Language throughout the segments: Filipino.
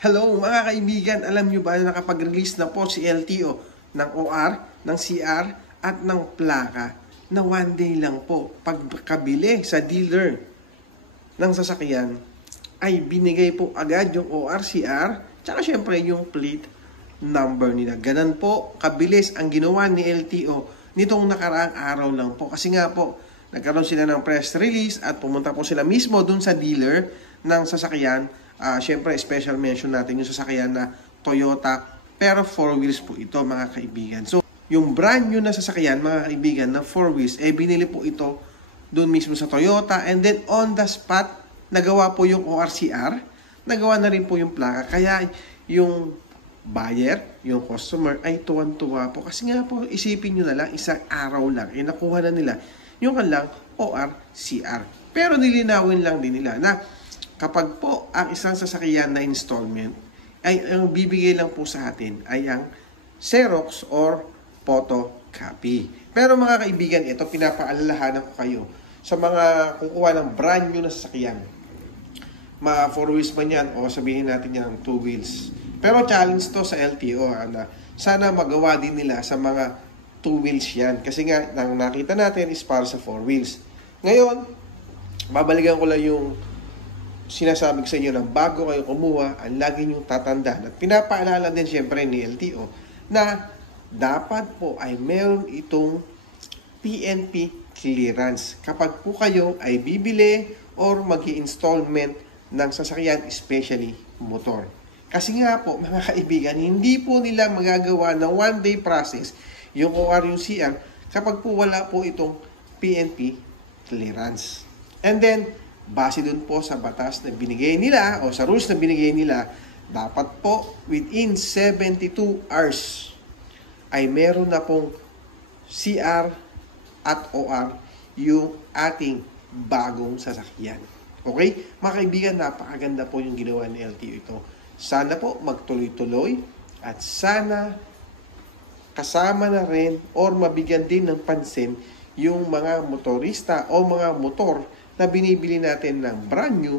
Hello mga kaibigan, alam nyo ba na nakapag-release na po si LTO ng OR, ng CR at ng plaka na one day lang po pagkabili sa dealer ng sasakyan ay binigay po agad yung OR, CR tsaka syempre yung plate number nila. Ganun po kabilis ang ginawa ni LTO nitong nakaraang araw lang po kasi nga po nagkaroon sila ng press release at pumunta po sila mismo dun sa dealer ng sasakyan. Siyempre, special mention natin yung sasakyan na Toyota, pero 4 wheels po ito mga kaibigan. So, yung brand new na sasakyan mga kaibigan na 4 wheels, binili po ito doon mismo sa Toyota and then on the spot, nagawa po yung ORCR, nagawa na rin po yung plaka. Kaya yung buyer, yung customer ay tuwan-tuwa po. Kasi nga po, isipin nyo na lang, isang araw lang, nakuha na nila yung kanilang ORCR. Pero nilinawin lang din nila na kapag po ang isang sasakyan na installment ay ang bibigay lang po sa atin ay ang Xerox or photocopy. Pero mga kaibigan, ito pinapaalalahanan ko kayo sa mga kukuha ng brand new na sasakyan. 4 wheels man yan o sabihin natin yan ng 2 wheels. Pero challenge to sa LTO na sana magawa din nila sa mga 2 wheels yan. Kasi nga, nang nakita natin is para sa 4 wheels. Ngayon, babalikan ko lang yung sinasabi ko sa inyo na bago kayo kumuha, ang lagi niyong tatandaan at pinapaalala din siyempre ni LTO na dapat po ay meron itong PNP clearance kapag po kayo ay bibili or mag-i-installment ng sasakyan, especially motor. Kasi nga po mga kaibigan, hindi po nila magagawa na one day process yung OR yung CR kapag po wala po itong PNP clearance. And then, base dun po sa batas na binigay nila o sa rules na binigay nila, dapat po within 72 hours ay meron na pong CR at OR yung ating bagong sasakyan. Okay? Mga kaibigan, napakaganda po yung ginawa ni LTO ito. Sana po magtuloy-tuloy at sana kasama na rin or mabigyan din ng pansin yung mga motorista o mga motor na binibili natin ng brand new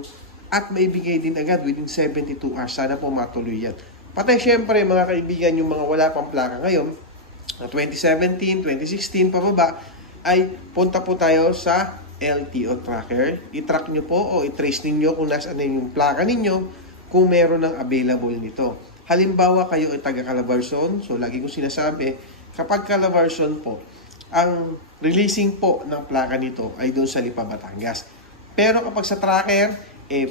at maibigay din agad within 72 hours. Sana po matuloy yan. Pati syempre mga kaibigan, yung mga wala pang plaka ngayon, na 2017, 2016, pababa, ay punta po tayo sa LTO tracker. I-track nyo po o i-trace ninyo kung nasaan na yung plaka ninyo kung meron ng available nito. Halimbawa kayo ay taga Calabarzon, so lagi kong sinasabi, kapag Calabarzon po, ang releasing po ng plaka nito ay doon sa Lipa, Batangas. Pero kapag sa tracker,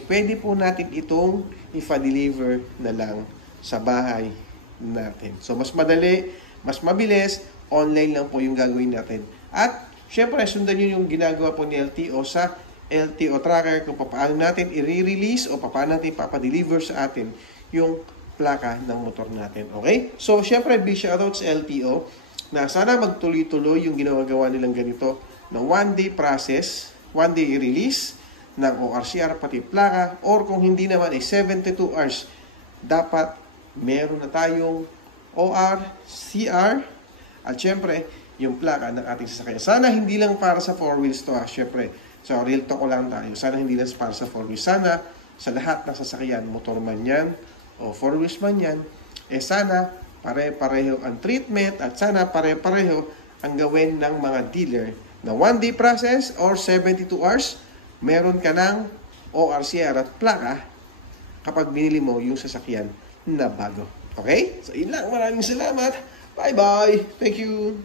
pwede po natin itong ipa-deliver na lang sa bahay natin. So, mas madali, mas mabilis, online lang po yung gagawin natin. At, syempre, sundan nyo yung ginagawa po ni LTO sa LTO tracker kung paano natin i-release o paano natin ipapadeliver sa atin yung plaka ng motor natin. Okay? So, syempre, big shoutout sa LTO na sana magtuloy-tuloy yung ginagawa nilang ganito na one-day process, one-day release ng ORCR pati plaka or kung hindi naman ay 72 hours, dapat meron na tayong OR, CR at syempre yung plaka ng ating sasakyan. Sana hindi lang para sa 4 wheels to syempre. So, real talk ko lang tayo. Sana hindi lang para sa 4 wheels. Sana sa lahat ng sasakyan, motor man yan o 4 wheels man yan, sana pare-pareho ang treatment at sana pare-pareho ang gawin ng mga dealer na one-day process or 72 hours, meron ka ng ORCR at plaka kapag binili mo yung sasakyan na bago. Okay? So, yun lang. Maraming salamat. Bye-bye. Thank you.